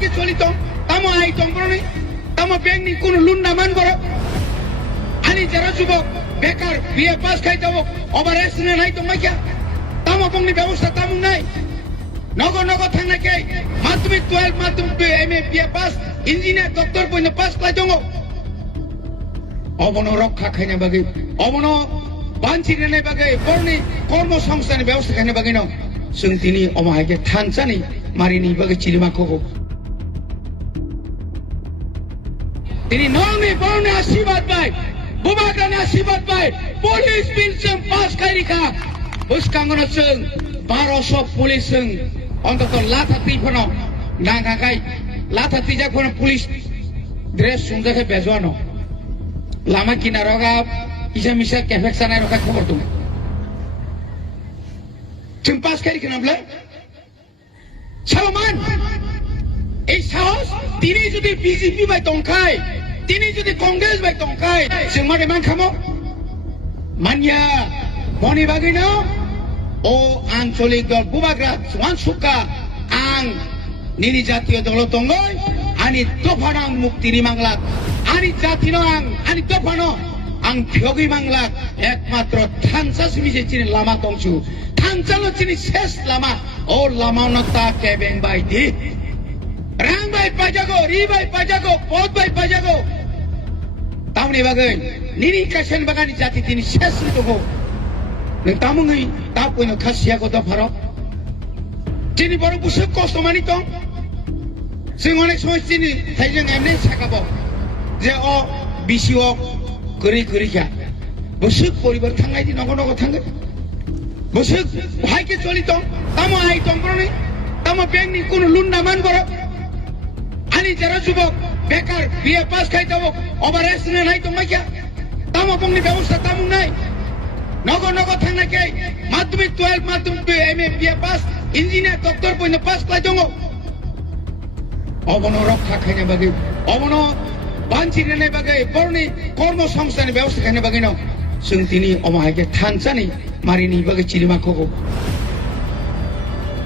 కి తొలితం తమ ఐ తొంబరని తమ బ్యాంక్ ని মান లుండా আনি যারা যুবক, বেকার, বিয়ে পাস খাই যাব অবার এসনে নাই তো মাইকা। তাম অপংনি ব্যবস্থা তাম নাই। নগর নগর থানা কে? মাধ্যমিক টুয়েলভ মাধ্যমিক M A BA pass engineer doctor পর্যন্ত পাস খাই যাব। অবন রক্ষা খাইনে বাগে অবন বাঞ্ছি রেনে বাগে, বর্ণি কর্মসংস্থানের ব্যবস্থা খাইনে বাগে ন। সং তিনি অমাহাইকে থানচানি মারিনি বাগে চিলিমা খবো তিনি નવમી બહુને আশীর্বাদ পায় বোমা આશીર્વાદ আশীর্বাদ পায়, পুলিশ સંઘ પાસ કરી ખા ભૂસકાંગનો સંઘ બારસો પોલીસ સંઘ অন্তত লাথাতি ফোন না কাকাই লাথাতি যা কোন পুলিশ ড্রেস সুন্দরকে বেজওয়ানো লামা কিনা রগা, ইসা মিশা ক্যাফেকশানায় রকা খবর তুমি তুমি পাস করি কিনা বলে সালমান, এই সাহস, তিনি যদি বিজেপি বাই তংখায় তিনি যদি কংগ্রেস বাই সে মারে ইমান খামো। মানিয়া মনে বাগি না ও আঞ্চলিক দল বুবাগ্রাত সুয়ান সুকা আং নিরি জাতীয় দল তঙ্গই, আনি তোফানাং মুক্তি নি মাংলা আনি জাতি আং, আনি তোফানো, আং ফিয়গি মাংলা একমাত্র থানসা সুমি যে চিনি লামা তংসু। থানসালো চিনি শেষ লামা। ও লামানো তা কেবেং বাই দি। রাং বাই পাজাগো, রি বাই পাজাগো, পদ বাই পাজাগো। lamri bagai nini kasian bagani jati tini sesri tuho nang tamungi tapu ino kasiya ko da bharo tini baro busuk kosto mani tong sing onek somoy tini tai jeng emne sakabo je o bisi o kuri kuri kya busuk poribar thangai di nogo nogo thangai busuk bhai ke choli tong tamo ai tong bro ni tamo bank ni kono lunda man bro ani jara jubok বেকার BA pass খাইতে হোক আমার এসনে নাই তো মাইকা। তামো পঙ্গি ব্যবস্থা তামু নাই। নগর নগর থানা কে? মাধ্যমিক টুয়েলভ মাধ্যমিক M A BA pass engineer doctor পর্যন্ত পাস খাই জঙ্গ অবন রক্ষা খাইনে বাগে অবন বাঞ্ছি রেনে বাগে বরণি কর্মসংস্থানের ব্যবস্থা খাইনে বাগে নাও जों दिनै अमाहायखे মারিনি বাগে बागै चिलिमाखौ